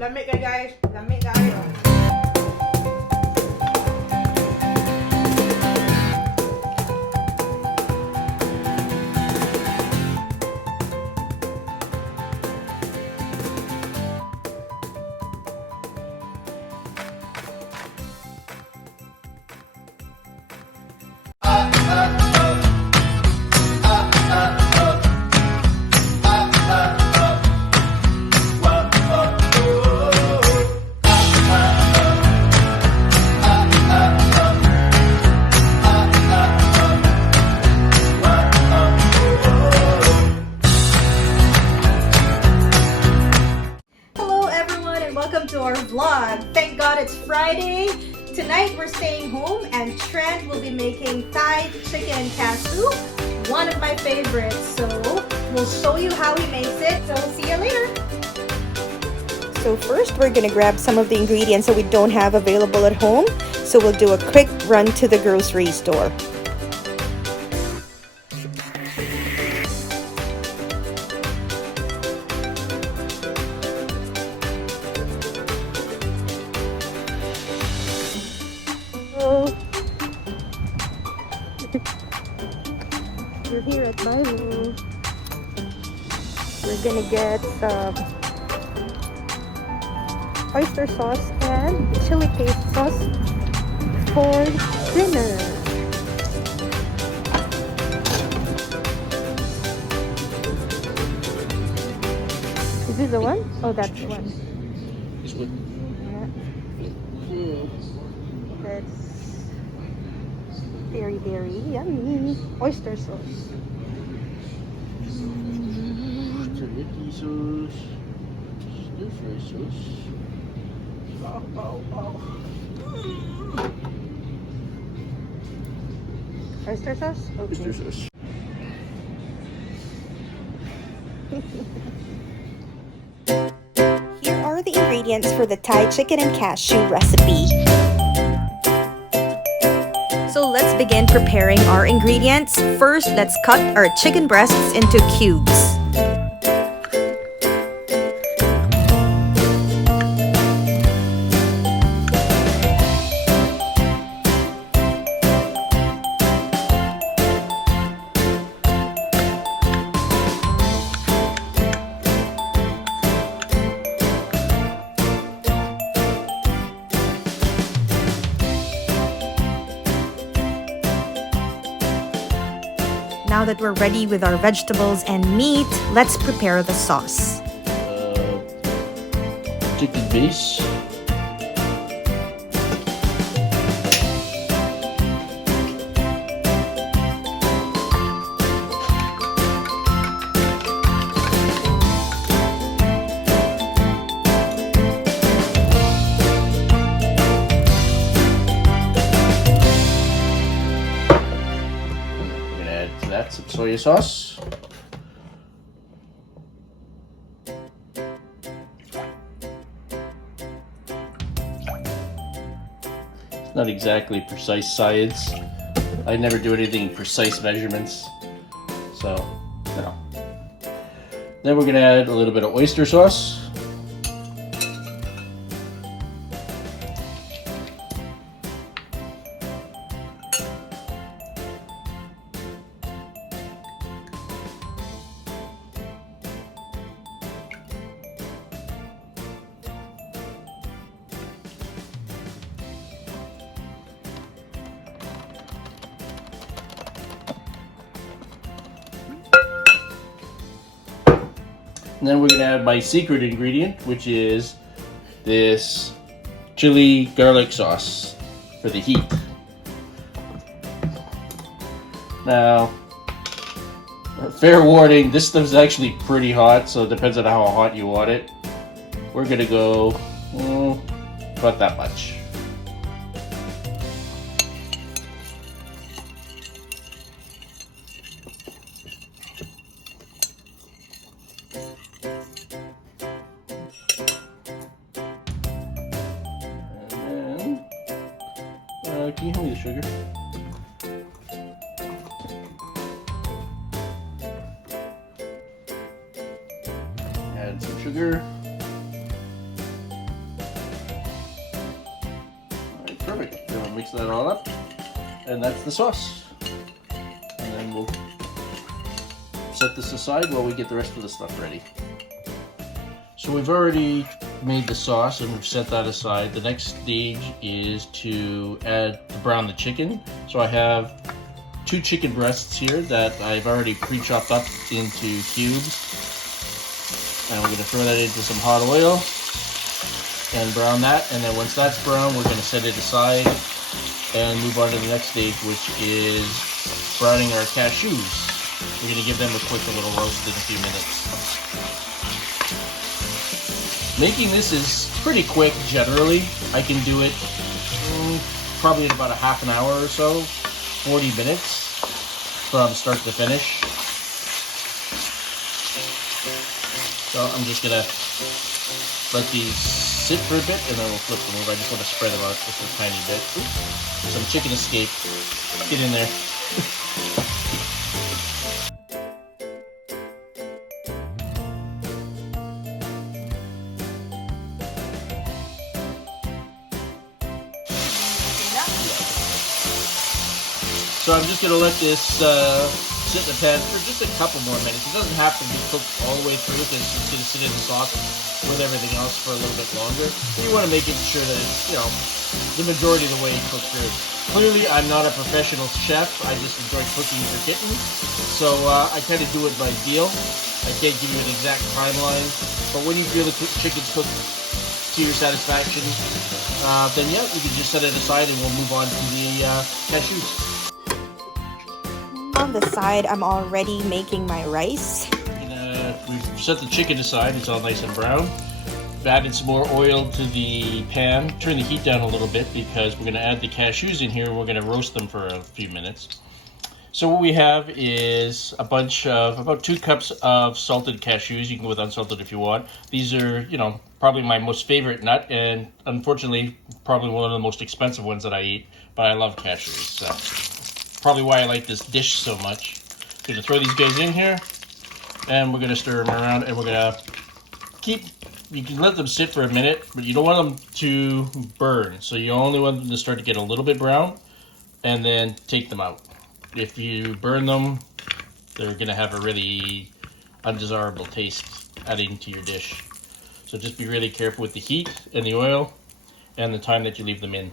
Lamig ka guys. Lamig kayo. To our vlog. Thank God it's Friday. Tonight we're staying home and Trent will be making Thai Chicken Cashews, one of my favorites. So we'll show you how he makes it. So see you later. So first we're gonna grab some of the ingredients that we don't have available at home. So we'll do a quick run to the grocery store. We're here at Milo. We're gonna get some oyster sauce and chili paste sauce for dinner. Is this the one? Oh, that's the one. This one. Yeah. That's very yummy. Oyster sauce. Teriyaki sauce. Stir fry sauce. Oyster sauce? Okay. Oyster sauce. Here are the ingredients for the Thai chicken and cashew recipe. So let's begin preparing our ingredients. First, let's cut our chicken breasts into cubes. Now that we're ready with our vegetables and meat, let's prepare the sauce. Chicken base. That's some soy sauce. It's not exactly precise science. I never do anything in precise measurements. So, no. Then we're gonna add a little bit of oyster sauce. And then we're gonna add my secret ingredient, which is this chili garlic sauce for the heat. Now, fair warning, this stuff's actually pretty hot, so it depends on how hot you want it. We're gonna go about that much. Can you hand me the sugar? Add some sugar. perfect. Then we'll mix that all up, and that's the sauce. And then we'll set this aside while we get the rest of the stuff ready. So we've already made the sauce and we've set that aside. The next stage is to brown the chicken. So I have 2 chicken breasts here that I've already pre-chopped up into cubes. And we're going to throw that into some hot oil and brown that. And then once that's brown, we're going to set it aside and move on to the next stage, which is browning our cashews. We're going to give them a quick little roast in a few minutes. Making this is pretty quick generally. I can do it probably in about a half an hour or so, 40 minutes from start to finish. So I'm just gonna let these sit for a bit and then we'll flip them over. I just want to spread them out just a tiny bit. Oops. Some chicken escape. Get in there. So I'm just going to let this sit in the pan for just a couple more minutes. It doesn't have to be cooked all the way through because it's going to sit in the sauce with everything else for a little bit longer. You want to make it sure that it's, you know, the majority of the way cooked through. Clearly, I'm not a professional chef. I just enjoy cooking for Kitten. So I kind of do it by feel. I can't give you an exact timeline. But when you feel the chicken's cooked to your satisfaction, then yeah, you can just set it aside and we'll move on to the cashews. On the side, I'm already making my rice. We've set the chicken aside, it's all nice and brown. We've added some more oil to the pan. Turn the heat down a little bit because we're going to add the cashews in here and we're going to roast them for a few minutes. So what we have is a bunch of, about 2 cups of salted cashews. You can go with unsalted if you want. These are, you know, probably my most favorite nut and unfortunately probably one of the most expensive ones that I eat, but I love cashews. So probably why I like this dish so much. I'm going to throw these guys in here and we're going to stir them around and we're going to you can let them sit for a minute, but you don't want them to burn. So you only want them to start to get a little bit brown and then take them out. If you burn them, they're going to have a really undesirable taste adding to your dish. So just be really careful with the heat and the oil and the time that you leave them in.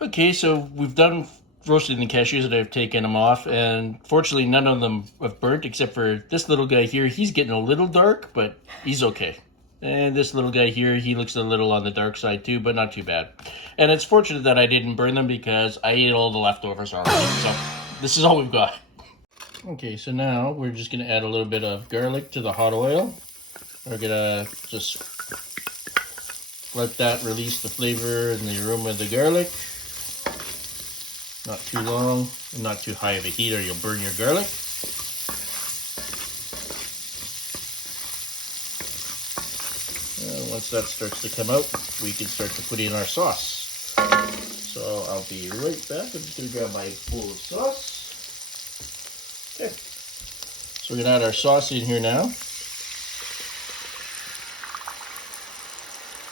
Okay, so we've done roasted the cashews and I've taken them off, and fortunately none of them have burnt except for this little guy here. He's getting a little dark, but he's okay. And this little guy here, he looks a little on the dark side too, but not too bad. And it's fortunate that I didn't burn them because I ate all the leftovers already. So this is all we've got. Okay, so now we're just going to add a little bit of garlic to the hot oil. We're going to just let that release the flavor and the aroma of the garlic. Not too long and not too high of a heat or you'll burn your garlic. Once that starts to come out, we can start to put in our sauce. So I'll be right back. I'm just going to grab my bowl of sauce. Okay. So we're going to add our sauce in here now.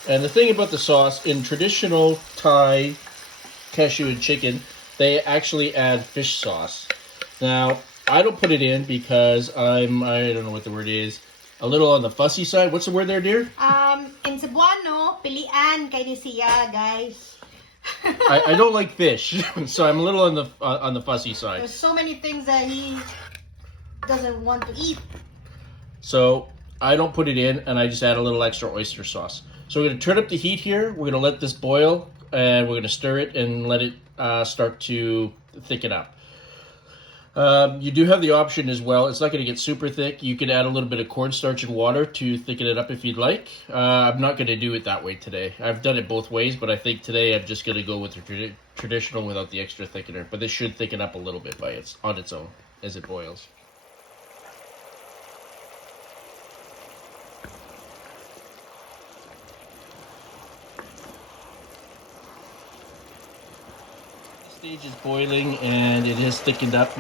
And the thing about the sauce, in traditional Thai cashew and chicken, they actually add fish sauce. Now, I don't put it in because I don't know what the word is, a little on the fussy side. What's the word there, dear? In Cebuano, pilian kay siya, guys. I don't like fish, so I'm a little on the fussy side. There's so many things that he doesn't want to eat. So I don't put it in, and I just add a little extra oyster sauce. So we're going to turn up the heat here. We're going to let this boil, and we're going to stir it and let it start to thicken up. You do have the option as well. It's not going to get super thick. You can add a little bit of cornstarch and water to thicken it up if you'd like. I'm not going to do it that way today. I've done it both ways, but I think today I'm just going to go with the traditional without the extra thickener. But this should thicken up a little bit on its own as it boils. Stage is boiling and it has thickened up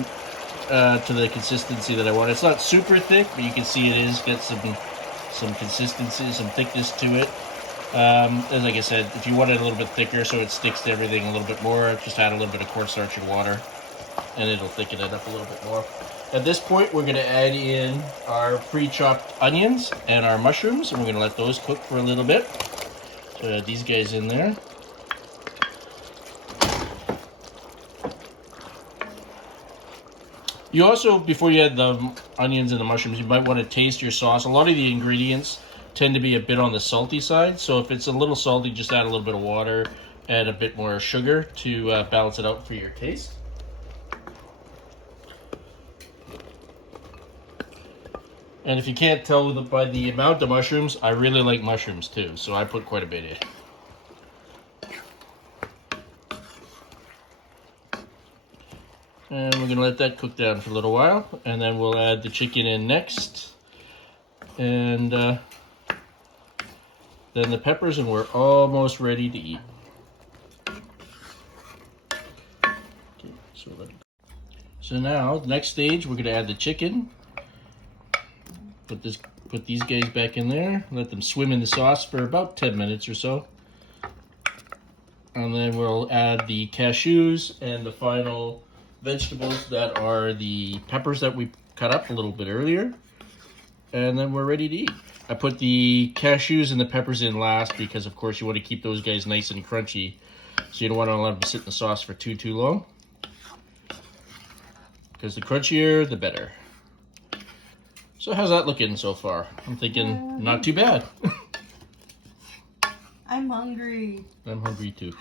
to the consistency that I want. It's not super thick, but you can see it is got some consistency, some thickness to it. And like I said, if you want it a little bit thicker so it sticks to everything a little bit more, just add a little bit of cornstarch and water, and it'll thicken it up a little bit more. At this point, we're going to add in our pre-chopped onions and our mushrooms, and we're going to let those cook for a little bit. So add these guys in there. You also, before you add the onions and the mushrooms, you might want to taste your sauce. A lot of the ingredients tend to be a bit on the salty side, so if it's a little salty, just add a little bit of water, add a bit more sugar to balance it out for your taste. And if you can't tell by the amount of mushrooms, I really like mushrooms too, so I put quite a bit in. And we're going to let that cook down for a little while, and then we'll add the chicken in next. And then the peppers, and we're almost ready to eat. Okay, so now, the next stage, we're going to add the chicken. Put these guys back in there, let them swim in the sauce for about 10 minutes or so. And then we'll add the cashews and the final vegetables that are the peppers that we cut up a little bit earlier. And then we're ready to eat. I put the cashews and the peppers in last because, of course, you want to keep those guys nice and crunchy. So you don't want to let them sit in the sauce for too long. Because the crunchier, the better. So how's that looking so far? I'm thinking not too bad. I'm hungry. I'm hungry too.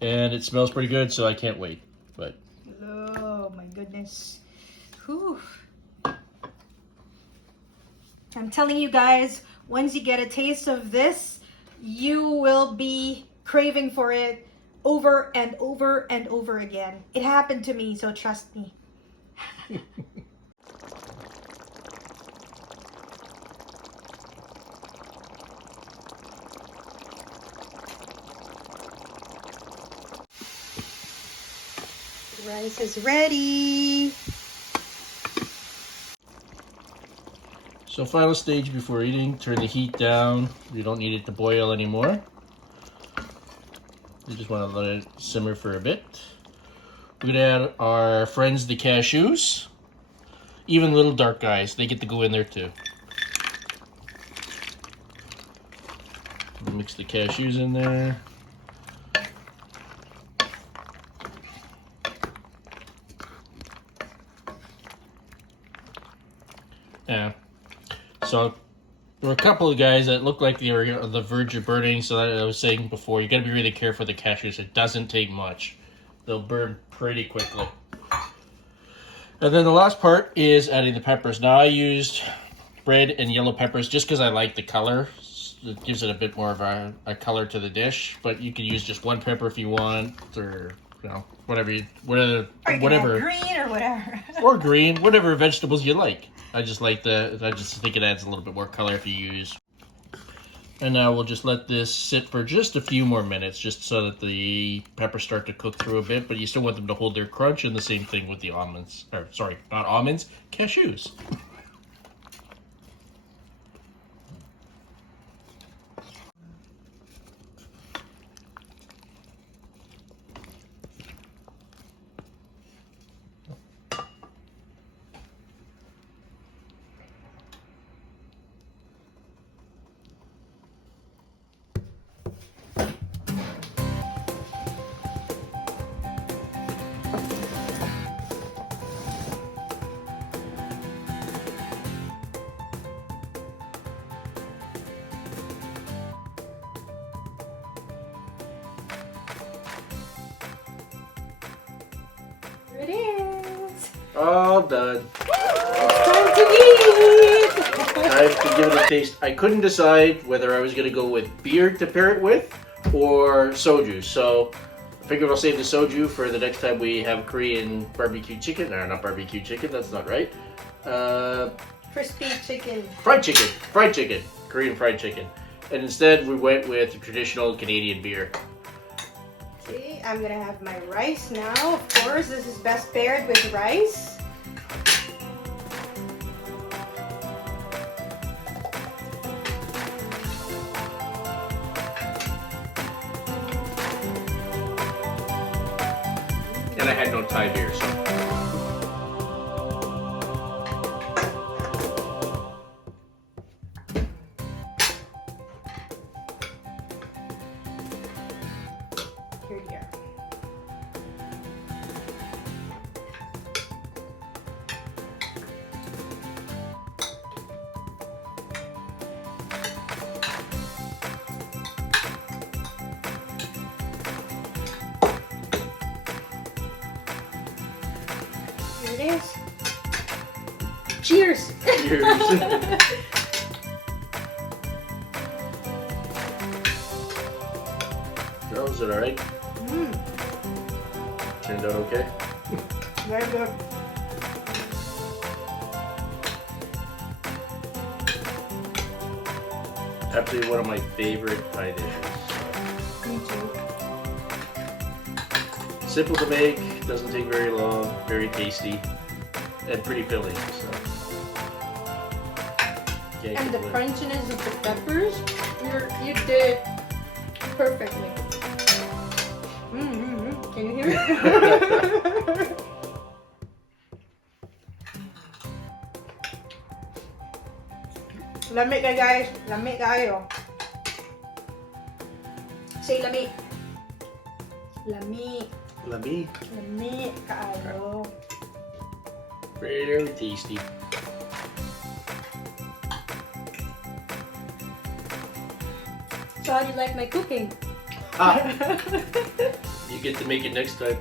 And it smells pretty good, so I can't wait. But oh my goodness. Whew. I'm telling you guys, once you get a taste of this, you will be craving for it over and over and over again. It happened to me, so trust me. Rice is ready. so final stage before eating, turn the heat down. You don't need it to boil anymore. You just want to let it simmer for a bit. We're going to add our friends, the cashews. Even little dark guys, they get to go in there too. Mix the cashews in there. Yeah. So there were a couple of guys that looked like they were on the verge of burning, so that I was saying before, you gotta be really careful with the cashews. It doesn't take much. They'll burn pretty quickly. And then the last part is adding the peppers. Now I used red and yellow peppers just because I like the color. It gives it a bit more of a color to the dish, but you can use just one pepper if you want, or you know, whatever, whatever, green or whatever, or green, whatever vegetables you like. I just think it adds a little bit more color if you use. And now we'll just let this sit for just a few more minutes, just so that the peppers start to cook through a bit, but you still want them to hold their crunch, and the same thing with the almonds, or sorry, not almonds, cashews. Here it is. All done. Time to eat. Time to give it a taste. I couldn't decide whether I was going to go with beer to pair it with or soju. So I figured I'll save the soju for the next time we have Korean barbecue chicken. No, not barbecue chicken. That's not right. Crispy chicken. Fried chicken. Fried chicken. Korean fried chicken. And instead we went with traditional Canadian beer. See, I'm gonna have my rice now. Of course, this is best paired with rice. Thai beer. So. Here, dear. Here it is. Cheers! Cheers. Oh, is it alright? Turned out okay? Very good. Absolutely one of my favorite Thai dishes. Me too. Simple to make, doesn't take very long, very tasty, and pretty filling. So. Can't And the complain. crunchiness of the peppers, you did perfectly. Can you hear it? Lamig ka guys, lamig kayo. Say lamig. Lamig. Lamig. Lamig kaayo. Very tasty. So how do you like my cooking? Ah, you get to make it next time.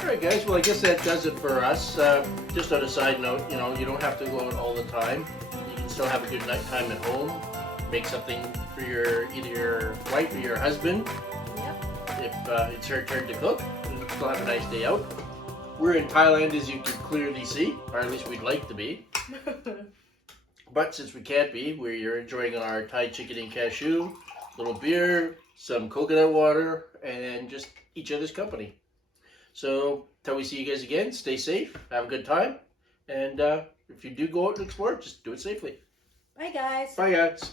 Alright guys, well I guess that does it for us. Just on a side note, you know, you don't have to go out all the time. You can still have a good night time at home. Make something for either your wife or your husband. Yep. If it's her turn to cook, and still have a nice day out. We're in Thailand, as you can clearly see, or at least we'd like to be. But since we can't be, we're enjoying our Thai chicken and cashew, little beer, some coconut water, and just each other's company. So, till we see you guys again, stay safe, have a good time, and if you do go out and explore, just do it safely. Bye guys. Bye guys.